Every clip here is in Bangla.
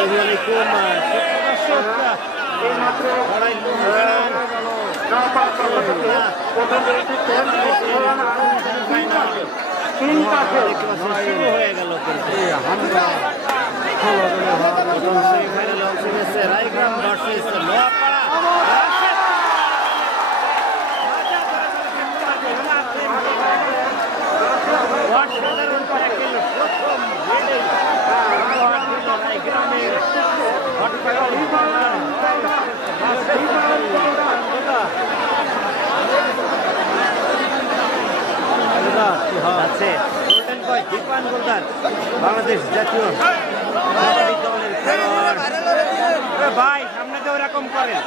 আসসালামু আলাইকুম দর্শক লড়াই লড়াই শুরু হয়ে গেল কিন্তু প্রথম সেমিফাইনালে অংশ নিয়েছে রায়গ্রাম ভার্সেস নোয়াপাড়া অসাধারণ ট্যাকেল প্রথম রায়গ্রামের আছে গোল্ডেন বয় বাংলাদেশ জাতীয় ভাই সামনে তো ওরকম করেন।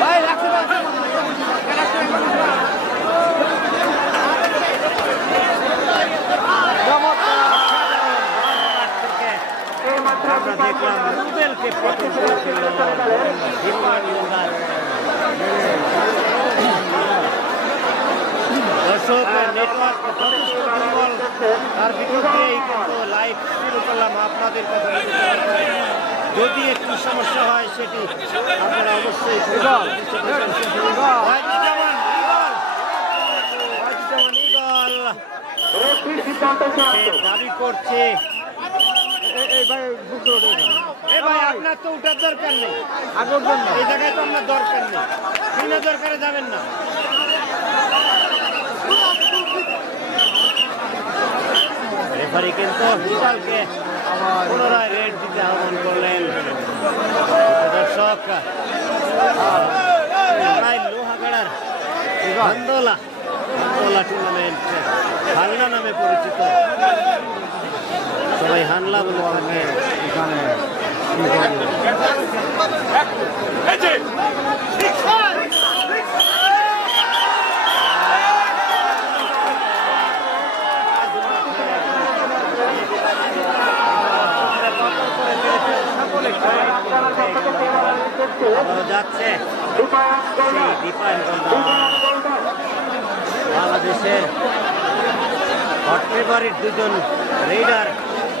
ভাই আমরা দেখলাম রুবেলকে প্রথম করেছিল দর্শক নেটওয়ার্ক যথেষ্ট দুর্বল তার বিরুদ্ধেই কিন্তু লাইভ শুরু করলাম আপনাদের কথা যদি একটু সমস্যা হয় সেটি আপনারা অবশ্যই ওয়াহিদুজ্জামান, ইগল। এ ভাই আপনার তো উঠার দরকার নেই। এই জায়গায় তো আপনার দরকার নেই। বিনা দরকারে যাবেন না। রেফারি কিন্তু পুনরায় রেড দিতে আহ্বান করলেন। দর্শক লোহাগাড়ার আন্দোলা আন্দোলা টুর্নামেন্ট হালনা নামে পরিচিত। সবাই হানলা বলে থাকে এখানে বাংলাদেশের হট ফেভারিট দুজন রেডার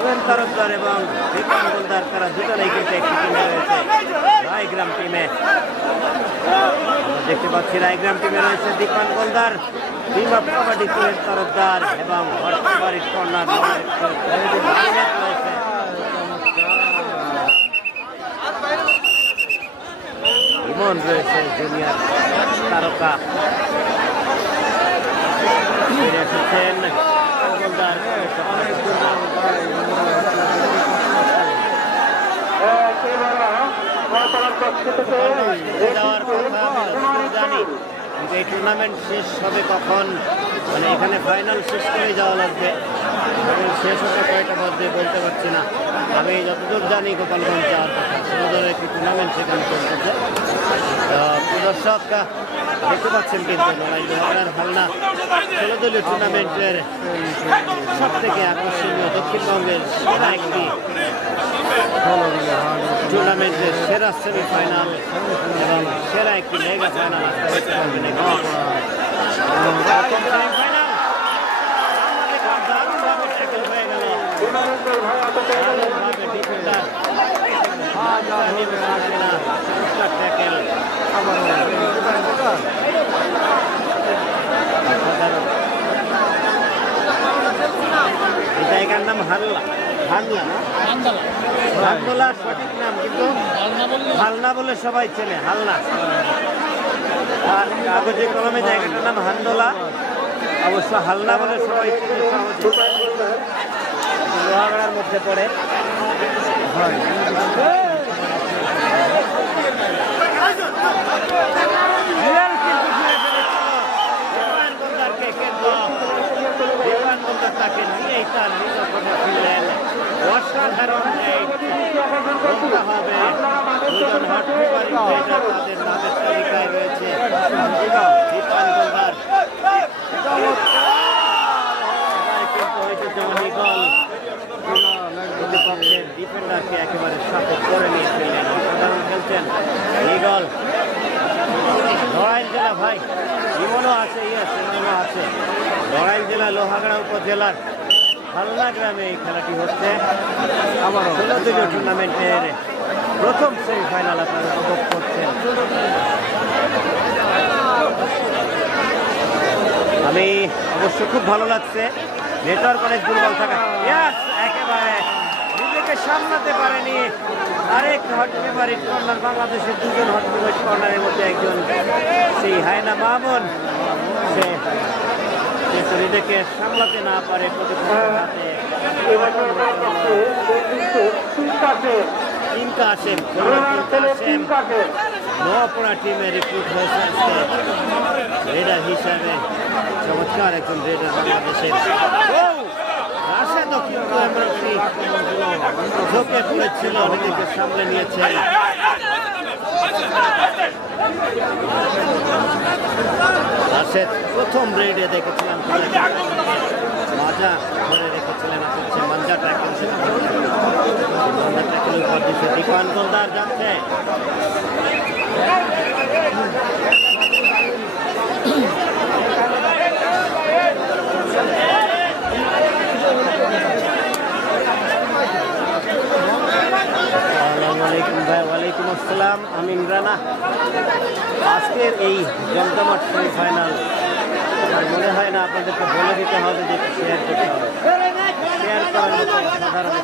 তরফদার এবং দীপায়ন গোলদার তারা দুজনেই কিন্তু একটি টিমে রয়েছে রায়গ্রাম টিমে দেখতে পাচ্ছি রায়গ্রাম টিমে রয়েছে দীপান গোলদার টিম অফ কাবাডি টিমের তরফদার এবং ফেভারিট কর্নার ইমন রয়েছে জুনিয়র তারকা। এসেছেন গোলদার। যাওয়ার এই টুর্নামেন্ট শেষ হবে কখন? মানে এখানে ফাইনাল শেষ করে যাওয়া লাগবে। শেষ হতে কয়টা বাজবে বলতে পারছি না। আমি যতদূর জানি গোপালগঞ্জ যাওয়ার কথা ষোলো একটি টুর্নামেন্ট সেখানে চলতেছে। দর্শক দেখতে পাচ্ছেন কিন্তু লড়াই লোহাগাড়ার হালনা ষোলো দলীয় টুর্নামেন্টের সব থেকে আকর্ষণীয় দক্ষিণবঙ্গের একটি টুর্নামেন্টের সেরা সেমিফাইনাল এবং সেরা একটি মেগা ফাইনাল দারুণভাবে ট্যাকেল হয়ে গেল। দারুণভাবে ডিফেন্ডার নিতে পারছে না চমৎকার ট্যাকেল অসাধারণ এই জায়গার নাম হাল্লা হাল্লা না সঠিক নাম কিন্তু হালনা বলে সবাই চেনে হালনা। আর কাগজে কলমে জায়গাটার নাম হান্দোলা অবশ্য হালনা বলে সবাই লোহাগড়ার মধ্যে পড়ে। বিড়াল নিয়েই তার ফিরলেন অসাধারণ এই হবে দুজন হট ফেভারিট তাদের নামের তালিকায় রয়েছে। দীপান একেবারে সাথে করে নিয়ে ফেললেন অসাধারণ জেলা ভাই ইমনও আছে ইয়েস ইমনও আছে লড়াইল জেলা লোহাগড়া উপজেলার হালনা গ্রামে এই খেলাটি হচ্ছে। আমার ষোলো দিনের টুর্নামেন্টের প্রথম সেমিফাইনাল আপনারা উপভোগ করছেন। আমি অবশ্য খুব ভালো লাগছে। নেটওয়ার্ক অনেক দুর্বল থাকা। একেবারে নিজেকে সামলাতে পারেনি আরেক হট ফেভারিট কর্নার বাংলাদেশের দুজন হট ফেভারিট কর্নারের মধ্যে একজন, সেই হায়না মামুন। সে কিন্তু নিজেকে সামলাতে না পারে হাতে। আসেন নোয়াপড়া টিমে রিক্রুট হয়েছে আজকে। রেডার হিসাবে চমৎকার একজন রেডার বাংলাদেশের। ও! রাশেদও কিন্তু এমন একটি ঝোঁকে পড়েছিল নিজেকে সামলে নিয়েছে রাশেদ প্রথম রেডে দেখেছিলাম মাজা ধরে রেখেছিলেন হচ্ছে মাঞ্জা ট্যাকেল মাঞ্জা ট্যাকেলের উপর দিচ্ছে দীপান গোলদার আসসালামু আলাইকুম ভাই ওয়ালাইকুম আসসালাম আমি ইমরানা আজকের এই জমজমাট সেমিফাইনাল আমার মনে হয় না আপনাদেরকে বলে দিতে হবে যে শেয়ার করতে হবে। শেয়ার করার মতো সাধারণ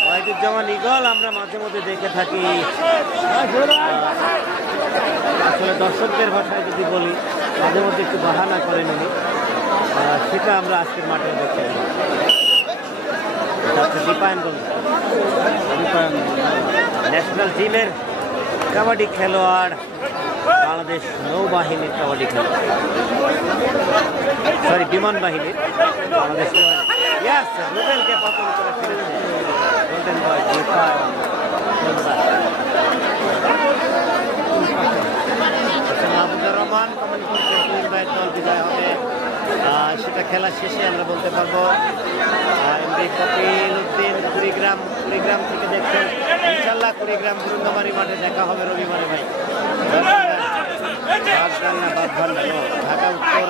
ওয়াহিদুজ্জামান ইগল আমরা মাঝে মধ্যে দেখে থাকি। আসলে দর্শকদের ভাষায় যদি বলি মাঝে মধ্যে একটু বাহানা করে আহ, সেটা আমরা আজকের মাঠে দেখতে পাই হচ্ছে দীপায়ন গোল ন্যাশনাল টিমের কাবাডি খেলোয়াড় বাংলাদেশ নৌবাহিনীর কাবাডি খেলোয়াড়। সরি বিমান বাহিনীর বাংলাদেশ রুবেলকে পতন করে ফেলেছে golden boy Dipayan Goldar. Hossain Mahbubur Rahman comment করছেন কুইন ভাইয়ের দল বিজয় হবে আহ, সেটা খেলা শেষে আমরা বলতে পারব এমডি কপিল উদ্দিন কুড়িগ্রাম কুড়িগ্রাম থেকে দেখছেন ইনশাল্লাহ কুড়িগ্রাম বৃন্দাবাড়ি মাঠে দেখা হবে রবিবারে ভাই ঢাকা উত্তর।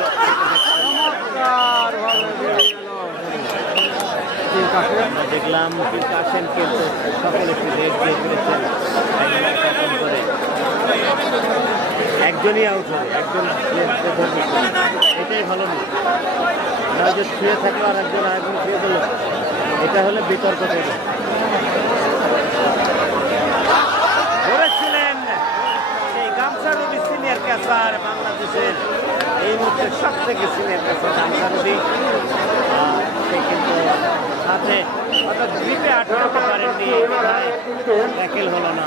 দেখলাম কিন্তু আসেন কিন্তু সকলে একটু রেট দিয়ে ফিরেছেন। করে একজনই আউট হবে, একজন এটাই ভালো না। যে ছুঁয়ে থাকল আর একজন আরেকজন ছুঁয়ে দিল এটা হলে বিতর্ক থেকে ধরেছিলেন সেই গামছা রবি সিনিয়র ক্যাসার বাংলাদেশের এই মুহূর্তে সব থেকে সিনিয়র ক্যাসার গামছা রবি আহ, সে কিন্তু হাতে অর্থাৎ গ্রিপে আটকাতে পারেননি ট্যাকেল হলো না।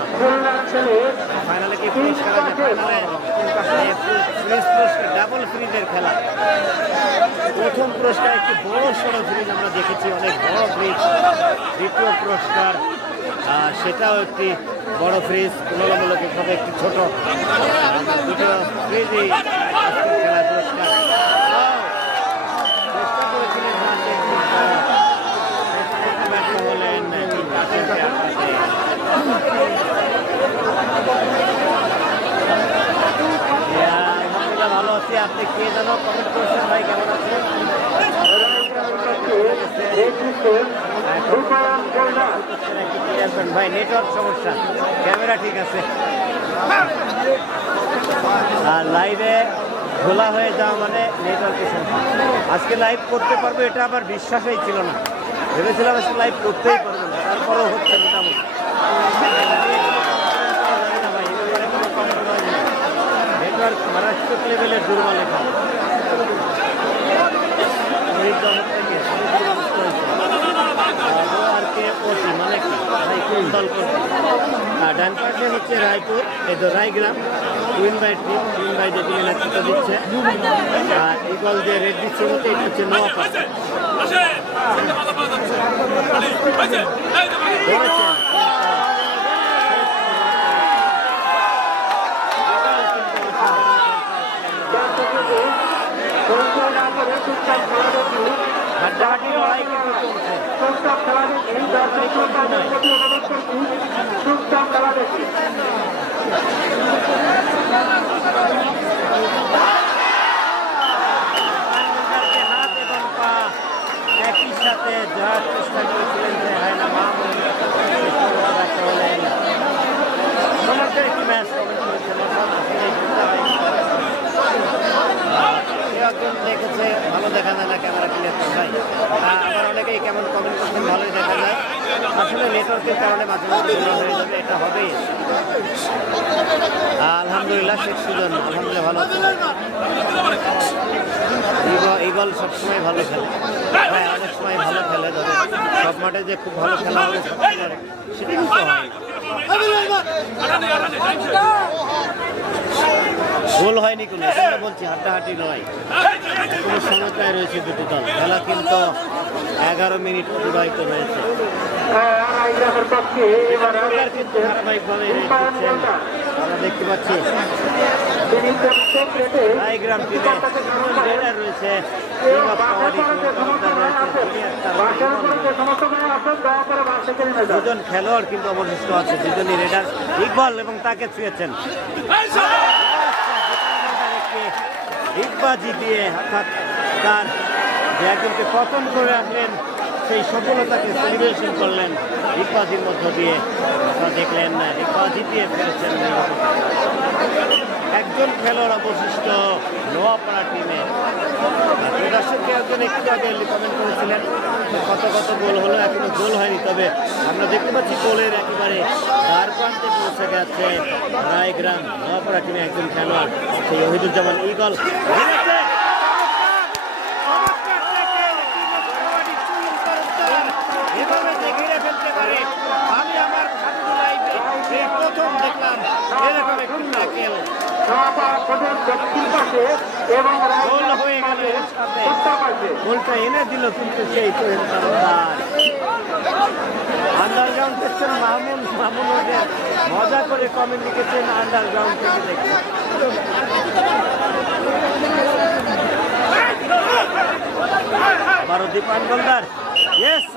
ফাইনালে কি ফিনিশ যায় ফ্রিজ পুরস্কার ডাবল ফ্রিজের খেলা। প্রথম পুরস্কার, একটি বড় সড়ো ফ্রিজ আমরা দেখেছি, অনেক বড় ফ্রিজ দ্বিতীয় পুরস্কার সেটাও একটি বড় ফ্রিজ তুলনামূলকভাবে একটি ছোট। দুটো ফ্রিজই আজকের খেলার পুরস্কার ও, চেষ্টা করেছিলেন হাতে কিন্তু, আহ, ব্যর্থ হলেন কিন্তু আসেনকে আটকাতে। আলহামদুলিল্লাহ ভালো আছি, আপনি কে যেন কমেন্ট করছেন, ভাই, কেমন আছেন? ভাই নেটওয়ার্ক সমস্যা। ক্যামেরা ঠিক আছে। আর লাইভে খোলা হয়ে যাওয়া মানে নেটওয়ার্কের সমস্যা আজকে লাইভ করতে পারব, এটা আবার বিশ্বাসই ছিল না। ভেবেছিলাম আজকে লাইভ করতেই পারব না। তারপরেও হচ্ছে মোটামুটি নেটওয়ার্ক মারাত্মক লেভেলের দুর্বল এখানে ডান পাশে হচ্ছে রায়পুর এই তো রায়গ্রাম কুইন বাই টিম কুইন বাই যে টিমের নেতৃত্ব দিচ্ছে আর ইগল যে রেড দিচ্ছে হচ্ছে এটা হচ্ছে নোয়াপাড়া হাড্ডাহাড্ডি লড়াই কিন্তু চলছে হাত এবং পা একই সাথে যাওয়ার চেষ্টা করেছিলেন যে হয় না মাহমুদ চলেন আমাদের একটি ম্যাচ করেছিলেন কেউ দেখেছে, ভালো দেখা যায় না, ক্যামেরা ক্লিয়ার তো ভাই আবার অনেকেই কেমন কমেন্ট করছেন ভালোই দেখা যায়। আসলে নেটওয়ার্কের কারণে মাঝে মাঝে হয়ে যাবে, এটা হবেই। আলহামদুলিল্লাহ, শেখ সুজন, আলহামদুলিল্লাহ ভালো ইগল সবসময় ভালো খেলে। হ্যাঁ অনেক সময় ভালো খেলে তবে সব মাঠে যে খুব ভালো খেলা হবে সেটা কিন্তু হয়। গোল হয়নি কোনো বলছি হাড্ডাহাড্ডি নয়। কোনো সময়টায় রয়েছে দুটি দল। খেলা কিন্তু এগারো মিনিট অতিবাহিত আমরা দেখতে পাচ্ছি। রয়েছে। দুজন খেলোয়াড় কিন্তু অবশিষ্ট আছে, দুজনই রেডার, ইকবাল এবং তাকে ছুঁয়েছেন। ডিগবাজি দিয়ে অর্থাৎ তার যে একজনকে পতন করে আসলেন, সেই সফলতাকে সেলিব্রেশন করলেন ডিগবাজির মধ্য দিয়ে। আপনারা দেখলেন ডিগবাজি দিয়ে ফেলেছেন। একজন খেলোয়াড় অবশিষ্ট নোয়াপাড়া টিমে দর্শককে একজন একটু আগে কমেন্ট করেছিলেন কত কত গোল হলো, এখনও গোল হয়নি। তবে আমরা দেখতে পাচ্ছি গোলের একেবারে দ্বার প্রান্তে পৌঁছে গেছে রায়গ্রাম। নোয়াপাড়া টিমে একজন খেলোয়াড়, সেই অহিদুজ্জামান ইগল হেরেছে। এভাবে যে ঘিরে ফেলতে পারে আমি আমার ছাত্র লাইফে এই প্রথম দেখলাম এরকম একটি ট্যাকেল হয়ে গেল এর সাথে গোলটা এনে দিল কিন্তু সেই আন্ডারগ্রাউন্ড দেখছেন মামুন মামুন মজা করে কমেন্ট লিখেছেন আন্ডারগ্রাউন্ড থেকে দেখছেন আবারও Dipan Goldar yes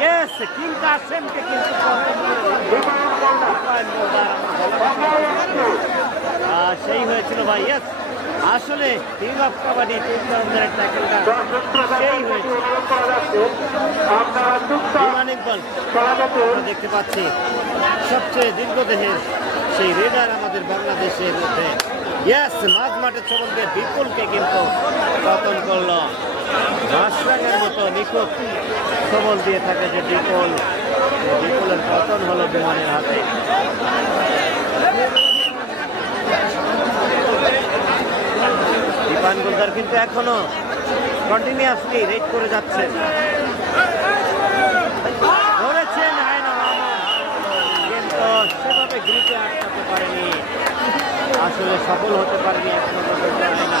yes king কাসেমকে কিন্তু সেই হয়েছিল ভাই ইয়েস আসলে কিং অফ কাবাডি তিনজনের ট্যাকেলটা সেই হয়েছে। দেখতে পাচ্ছি, সবচেয়ে দীর্ঘদেহের সেই রেডার আমাদের বাংলাদেশের মধ্যে। ইয়াস মাঝ মাঠের ছবলকে বিপুলকে কিন্তু পতন করল। মাসরাঙের মতো নিখুঁত সবল দিয়ে থাকে যে বিপুল। বিপুলের পতন হলো বিমানের হাতে। দীপান গুলজার কিন্তু এখনও কন্টিনিউয়াসলি রেড করে যাচ্ছে ধরেছেন মামুন কিন্তু সেভাবে গ্রিপে আটকাতে পারেনি। আসলে সফল হতে পারেনি এখনও পর্যন্ত হায়না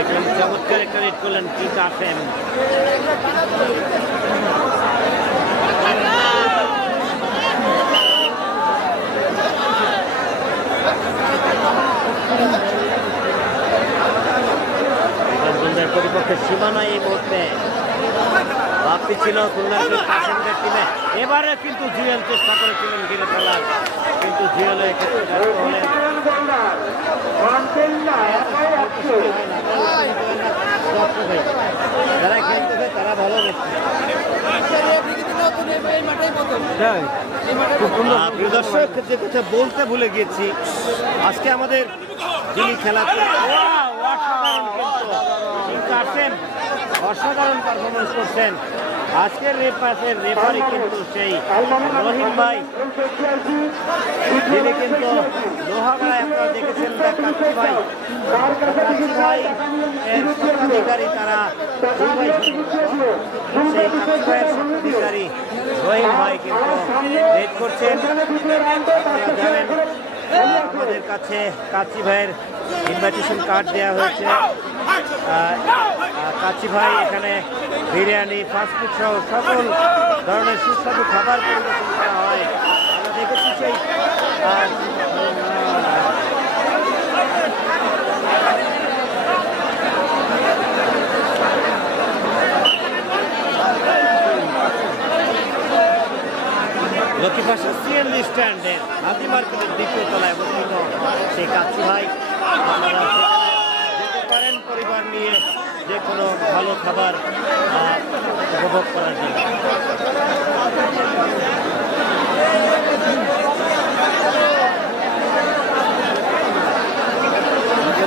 দেখলাম চমৎকার একটা রেড করলেন কিক আসেন খুলনার পরিপক্ষের সীমানা এই মুহূর্তে। বাপ্পি ছিল খুলনার কাসেমদের টিমে। এবারে কিন্তু জুয়েল চেষ্টা করেছিলেন ঘিরে ফেলার। কিন্তু জুয়েল এক্ষেত্রে ব্যর্থ হলেন যারা খেলতেছে তারা ভালো দেখছে প্রিয় দর্শক যে কথা বলতে ভুলে গিয়েছি আজকে আমাদের যিনি খেলা করছেন, অসাধারণ পারফরমেন্স করছেন। আজকের রেপাসের রেফারি কিন্তু সেই রহিম ভাই যিনি কিন্তু লোহাগড়ায় আপনারা দেখেছেন যে ভাই। ভাই এর স্বত্বাধিকারী তারা সেই কাচ্চি ভাইয়ের স্বত্বাধিকারী রহিম ভাই কিন্তু রেড করছেন জানেন আমাদের কাছে কাচি ভাইয়ের ইনভাইটেশন কার্ড দেওয়া হয়েছে। কাচি ভাই এখানে বিরিয়ানি ফাস্টফুড সহ সকল ধরনের সুস্বাদু খাবার পরিবেশন করা হয় আমরা দেখেছি সেই আহ, লক্ষ্মীপাশা সিএনজি স্ট্যান্ডে হাতি মার্কেটের দ্বিতীয় তলায় অবস্থিত সেই কাচ্চি ভাই। আপনারা যেতে পারেন পরিবার নিয়ে যে কোনো ভালো খাবার উপভোগ করার জন্য।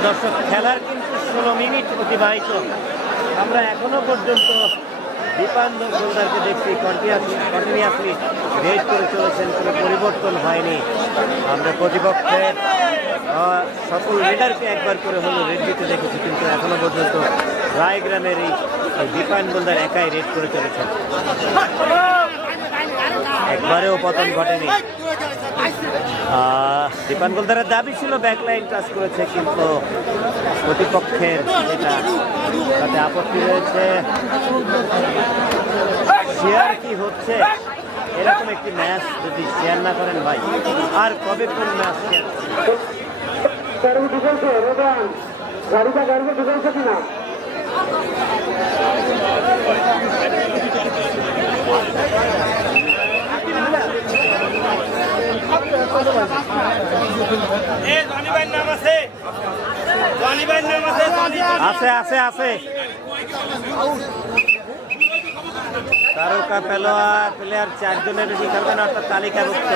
দর্শক, খেলার কিন্তু ষোলো মিনিট অতিবাহিত। আমরা এখনও পর্যন্ত দীপান্দ গোলদারকে দেখছি কন্টিনিউসলি রেড করে চলেছেন, কোনো পরিবর্তন হয়নি। আমরা প্রতিপক্ষের সকল রেডারকে একবার করে হলো রেড দিতে দেখেছি, কিন্তু এখনও পর্যন্ত রায়গ্রামের এই দীপায়ন গোলদার একাই রেড করে চলেছেন। একবারেও পতন ঘটেনি। দীপান গোলদারের দাবি ছিল ব্যাকলাইন টাচ করেছে, কিন্তু প্রতিপক্ষের যেটা তাতে আপত্তি রয়েছে। শেয়ার কি হচ্ছে? এরকম একটি ম্যাচ যদি শেয়ার না করেন ভাই আর কবে কোন ম্যাচ শেয়ার গাড়ি ঢুকেছে গাড়িটা গাড়িতে ঢুকেছে কিনা? আছে। আছে আছে। তারকা পেলোয়ার প্লেয়ার চারজনের বেশি খেলবেন অর্থাৎ তালিকাভুক্ত।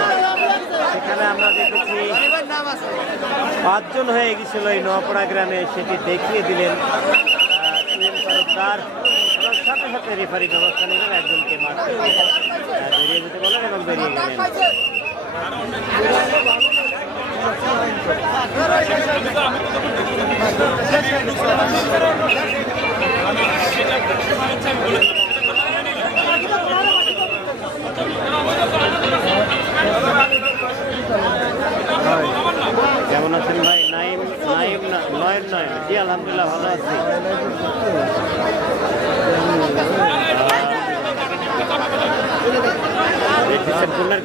সেখানে আমরা দেখেছি পাঁচজন হয়ে গেছিল এই নোয়াপাড়া গ্রামে, সেটি দেখিয়ে দিলেন এবং সাথে সাথে রেফারি ব্যবস্থা নিলেন একজনকে মারতে বেরিয়ে যেতে বলেন এবং বেরিয়ে গেলেন। কেমন আছেন ভাই? নাইম নাইম নয়ন নয়। জি, আলহামদুলিল্লাহ ভালো আছি।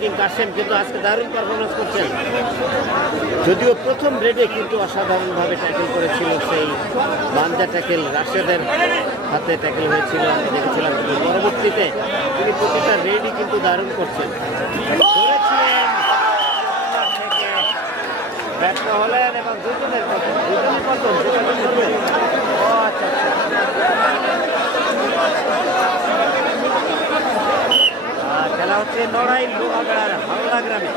কিন্তু আজকে পারফরমেন্স করছেন। যদিও প্রথম রেডে কিন্তু অসাধারণভাবে ট্যাকেল করেছিল সেই বাঞ্জা ট্যাকেল রাশেদের হাতে ট্যাকেল হয়েছিল। আমি দেখেছিলাম পরবর্তীতে তিনি প্রতিটা রেডই কিন্তু দারুণ করছেন। ব্যর্থ হলেন এবং দুজনের পতন দুজনের ও আচ্ছা আচ্ছা। খেলা হচ্ছে নড়াইল লোহাগড়ার হাওড়া গ্রামে।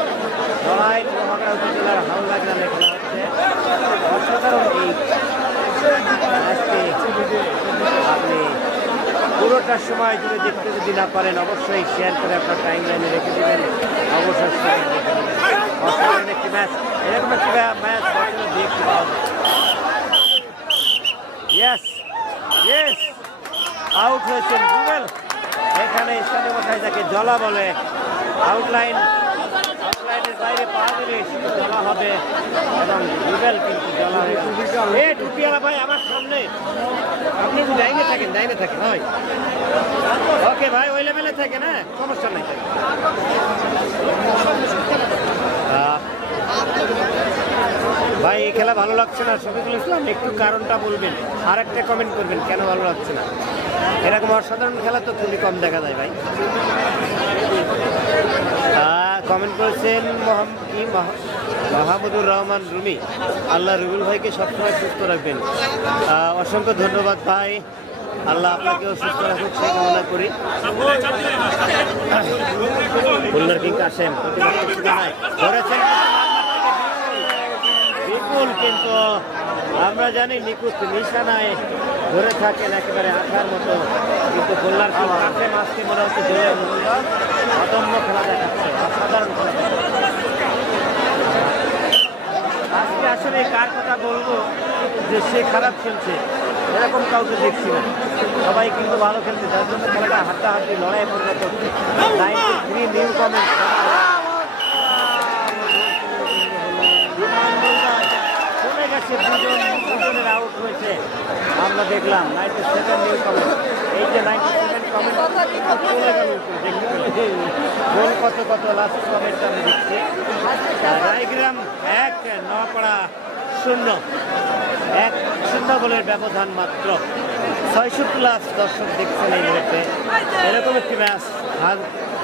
নড়াইল লোহাগড়া উপজেলার হাওড়া গ্রামে খেলা হচ্ছে। অসাধারণ আপনি পুরোটার সময় জুড়ে দেখতে যদি না পারেন, অবশ্যই শেয়ার করে আপনার টাইম লাইনে রেখে দেবেন। অবশ্যই সময় দেখে নেবেন। একটি একটি একটি ইয়েস ইয়েস আউট হয়েছেন গুগল এখানে ভাষায় যাকে জলা বলে আউটলাইন আউটলাইনের বাইরে পা দিলে শুধু জলা হবে এবং গুগল কিন্তু জলা হয়ে গেছে। এ টুপিয়ালা ভাই আমার সামনে আপনি ডাইনে থাকেন ডাইনে থাকেন হয় ওকে ভাই ওই লেভেলে থাকেন হ্যাঁ সমস্যা নাই ভাই, এই খেলা ভালো লাগছে না? শফিকুল ইসলাম, একটু কারণটা বলবেন। আর একটা কমেন্ট করবেন, কেন ভালো লাগছে না? এরকম অসাধারণ খেলা তো খুবই কম দেখা যায় ভাই। কমেন্ট করেছেন মাহমুদুর রহমান রুমি। আল্লাহ রুবুল ভাইকে সবসময় সুস্থ রাখবেন। অসংখ্য ধন্যবাদ ভাই। আল্লাহ আপনাকেও সুস্থ রাখুক সে কামনা করি খুলনার কিং বিপুল কিন্তু আমরা জানি নিকুত নিশানায় ধরে থাকেন একেবারে আঠার মতো। কিন্তু খুলনার কিং কাশেম আজকে মনে হচ্ছে জয়ের অদম্য খেলা দেখাচ্ছে, অসাধারণ খেলা আজকে আসলে কার কথা বলব যে সে খারাপ খেলছে, এরকম কাউকে দেখছি না। সবাই কিন্তু ভালো খেলছে, যার জন্য খেলাটা হাড্ডাহাড্ডি লড়াই হচ্ছে নাইনটি নিউ কমেন্ট গেছে দুজন দুজনের আউট হয়েছে। আমরা দেখলাম নাইনটি সেভেন নিউ কমেন্ট এই যে নাইনটি সেভেন কমেন্ট গেল কত কত লাস্ট কমেন্ট আমি দেখছি। রায়গ্রাম এক নপাড়া শূন্য। এক শূন্য গোলের ব্যবধান মাত্র। ছয়শো প্লাস দর্শক দেখছেন এই মুহূর্তে। এরকম একটি ম্যাচ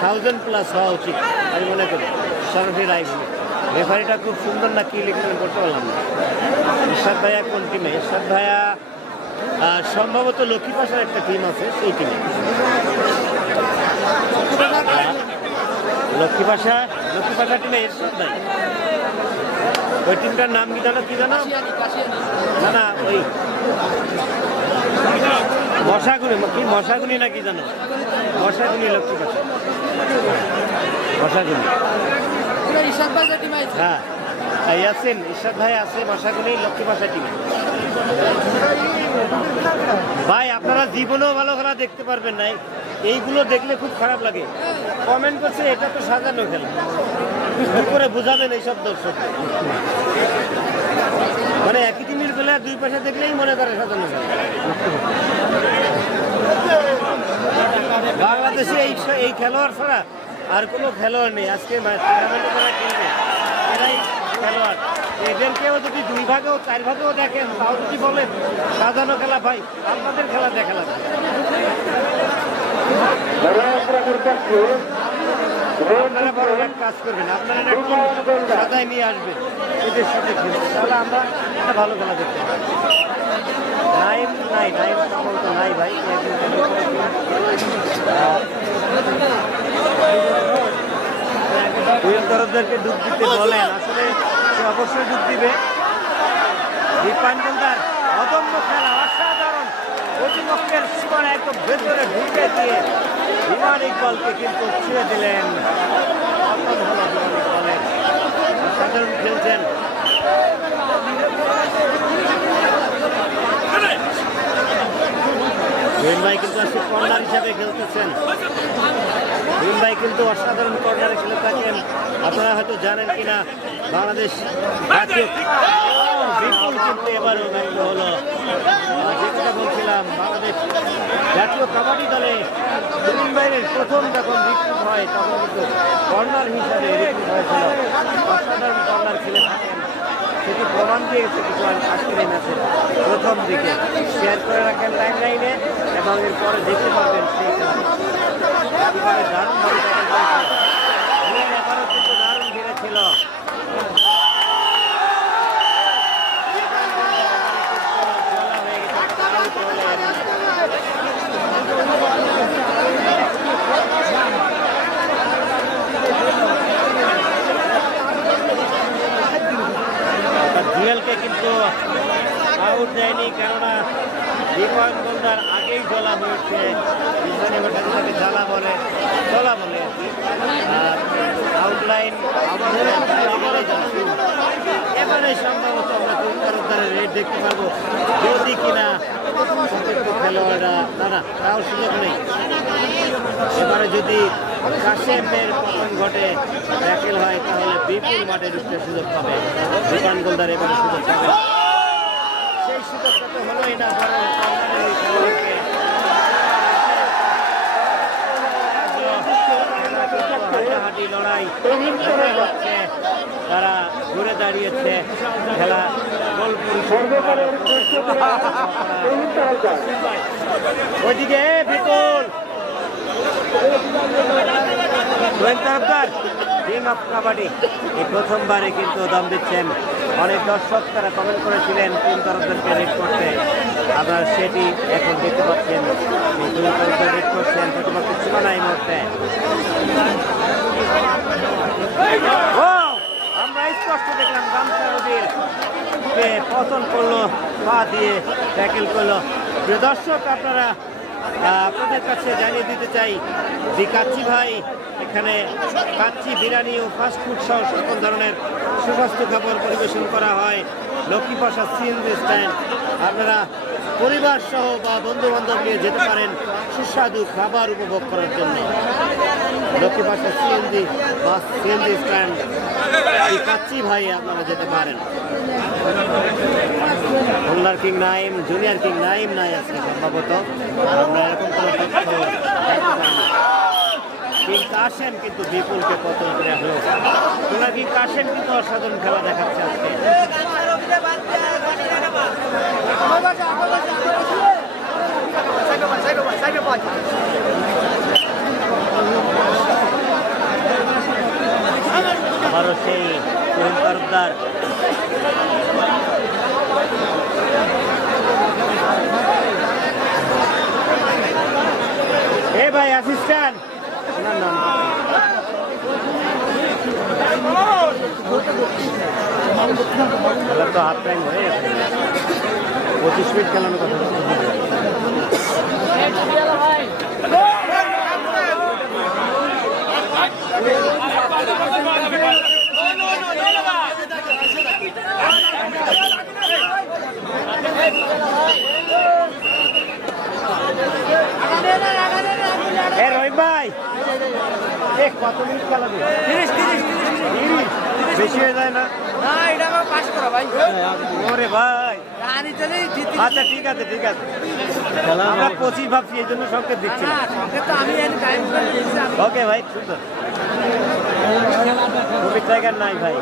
থাউজেন্ড প্লাস হওয়া উচিত, আমি মনে করি। সরফি রায়ভূমি রেফারিটা খুব সুন্দর না কি লিখলেন করতে পারলাম না? ইরশাদ ভাইয়া কোন টিমে ইরশাদ ভাইয়া সম্ভবত লক্ষ্মী পাশার একটা টিম আছে, সেই টিমে লক্ষ্মী পাশা লক্ষ্মী পাশা টিমে ইরশাদ ভাই। ওই টিমটার নাম কি জানো কি জানো না না, ওই মশাগুনি, কি মশাগুনি না কি জানো মশাগুনি লক্ষ্মী পাশা মশাগুনি। হ্যাঁ। আর ইয়াসিন ভাই আছে মশাগুনি লক্ষ্মী পাশা টিমে ভাই, আপনারা জীবনেও ভালো খেলা দেখতে পারবেন না এইগুলো দেখলে খুব খারাপ লাগে। কমেন্ট করছে, এটা তো সাজানো খেলা। কি করে বোঝাবেন এইসব দর্শক? মানে একই টিমের বেলা দুই পাশে দেখলেই মনে করে সাজানো খেলা। বাংলাদেশে এই এই খেলোয়াড় ছাড়া আর কোনো খেলোয়াড় নেই। আজকে টুর্নামেন্টে যারা খেলবে, এরাই খেলোয়াড়। এদেরকেও যদি দুই ভাগেও, চার ভাগেও দেখেন, তাও যদি বলেন, সাজানো খেলা ভাই, আপনাদের খেলা দেখা লাগবে আপনারা কাজ করবেন, আপনারা একটা নিয়ে আসবেন, এদের সাথে তাহলে আমরা একটা ভালো খেলা দেখতে পাবো। নাইম নাই সম্ভবত নাই ভাই উইল তরফদারকে ডুব দিতে বলেন। আসলে সে অবশ্যই ডুব দিবে। দীপায়ন অদম্য খেলা, অসাধারণ। প্রতিপক্ষের সীমানা একদম ভেতরে ঢুকে দিয়ে বিমান ইকবালকে কিন্তু ছুঁয়ে দিলেন। অসাধারণ খেলছেন। ভাই কিন্তু আজকে কর্নার হিসাবে খেলতেছেন। রহিম ভাই কিন্তু অসাধারণ কর্নারে খেলে থাকেন। আপনারা হয়তো জানেন কিনা, বাংলাদেশ জাতীয় বিপুল কিন্তু এবারও ব্যক্ত হলো। যেটা বলছিলাম, বাংলাদেশ জাতীয় কাবাডি দলে রহিম ভাইয়ের প্রথম যখন রিক্রুট হয়, তখন কিন্তু কর্নার হিসাবে হয়েছিল অসাধারণ কর্নার খেলে থাকেন। সেটি প্রমাণ দিয়ে গেছে কিছু আজকের এই ম্যাচে প্রথম দিকে শেয়ার করে রাখেন লাইন লাইনে এবং এরপরে দেখতে পারবেন সেই এবারও কিন্তু দারুণ আউট দেয়নি কেননা দীপন গোলদার আগেই জলা হয়েছে ভট্টাচার্যকে জ্বালা বলে জলা বলে। আর আউটলাইন এবারে সম্ভবত আমরা কলকাতার উদ্ধারে রেট দেখতে পারব যদি কিনা খেলোয়াড়রা না না তাও সুযোগ নেই। এবারে যদি কাশেমের পতন ঘটে ট্যাকেল হয়, তাহলে বিপুল মাঠে ঢুকতে সুযোগ পাবে। দীপান গোলদার এবারে সুযোগ পাবে। সেই সুযোগটা তো হলোই না, বরং কর্নারের ওই খেলোয়াড়কে হাঁটাহাঁটি লড়াই হচ্ছে তারা ঘুরে দাঁড়িয়েছে খেলা ওইদিকে, বিপুল। কাবাডি। এই প্রথমবারে কিন্তু দম দিচ্ছেন। অনেক দর্শক তারা কমেন্ট করেছিলেন টিম তরফদারকে রেড করতে। আপনারা সেটি এখন দেখতে পাচ্ছেন টিম তরফদার রেড করছেন প্রতিপক্ষের সীমানা এই মুহূর্তে। আমরা স্পষ্ট দেখলাম গামছা পতন করল, পা দিয়ে ট্যাকেল করল। দর্শক, আপনারা আপনাদের কাছে জানিয়ে দিতে চাই, যে কাচ্চি ভাই এখানে কাচ্চি বিরিয়ানি ও ফাস্টফুড সহ সকল ধরনের সুস্বাস্থ্য খাবার পরিবেশন করা হয় লক্ষ্মীপাশা সিএনজি স্ট্যান্ড আপনারা পরিবার সহ বা বন্ধু বান্ধব নিয়ে যেতে পারেন সুস্বাদু খাবার উপভোগ করার জন্য। লক্ষ্মীপাশা সিএনজি বা সিএনজি স্ট্যান্ড এই কাচ্চি ভাই আপনারা যেতে পারেন। খুলনার king Naim junior king Naim নাই আজকে সম্ভবত। আমরা এরকম কোনো তথ্য জানতে পারিনি। কিং কাশেম কিন্তু বিপুলকে পতন করে কাশেম কিন্তু অসাধারণ খেলা দেখাচ্ছে আজকে। আবারও সেই তরুণ তরফদার এ ভাই অ্যাসিস্ট্যান্ট নাম খেলার তো টাইম হয়ে গেছে। পঁচিশ মিনিট খেলানোর কথা। রহিম ভাই। কত মিনিট খেলাবে? তিরিশ তিরিশ বেশি হয়ে যায় না? না এটা আমার পাস করা ভাই। ওরে ভাই। আচ্ছা ঠিক আছে ঠিক আছে। আমরা পঁচিশ ভাবছি এই জন্য সংকেত দিচ্ছি ওকে ভাই সুন্দর। কবির টাইগার নাই ভাই।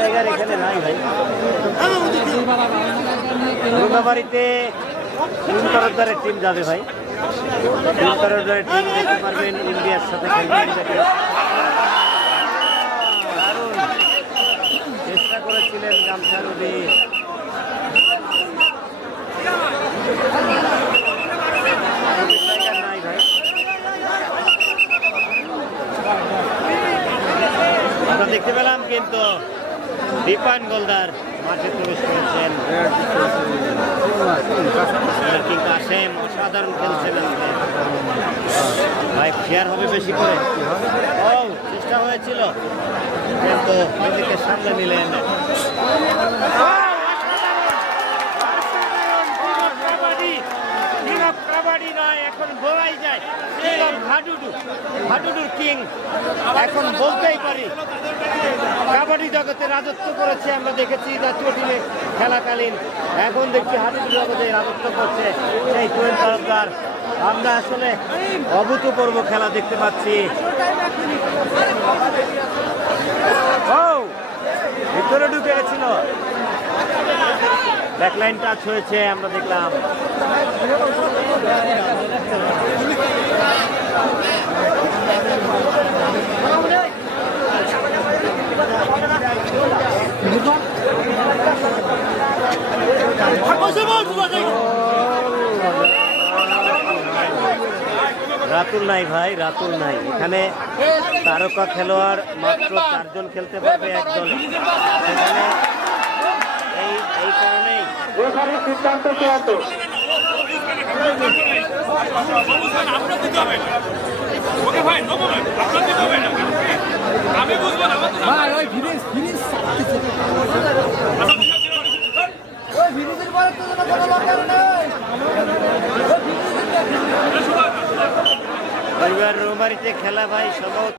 টাইগার এখানে নাই ভাই। তিন তরফদারের টিম যাবে ভাই। তিন তরফদারের টিম দেখতে পারবেন ইন্ডিয়ার সাথে চেষ্টা করেছিলেন গামছা রবি নাই ভাই আমরা দেখতে পেলাম কিন্তু দীপান গোলদার মাঠে প্রবেশ করেছেন। কিং কাসেম অসাধারণ খেলছেন ভাই ফেয়ার হবে বেশি করে। ও চেষ্টা হয়েছিল, কিন্তু নিজেকে সামনে নিলেন কাবাডি নয় এখন বলাই যায় হাডুডু হাডুডুর কিং। এখন বলতেই পারি, কাবাডি জগতে রাজত্ব করেছে, আমরা দেখেছি জাতীয় টিমে খেলাকালীন। এখন দেখছি হাডুডু জগতে রাজত্ব করছে, সেই টুয়েল তরফদার আমরা আসলে অভূতপূর্ব খেলা দেখতে পাচ্ছি। ভিতরে ঢুকে গেছিল। ব্যাকলাইন টাচ হয়েছে, আমরা দেখলাম। রাতুল নাই ভাই, রাতুল নাই। এখানে তারকা খেলোয়াড় মাত্র চারজন খেলতে পারবে একদল। সেখানে কারণেই। সিদ্ধান্ত চূড়ান্ত। আমি বুঝব না রোমারিতে খেলা ভাই সম্ভবত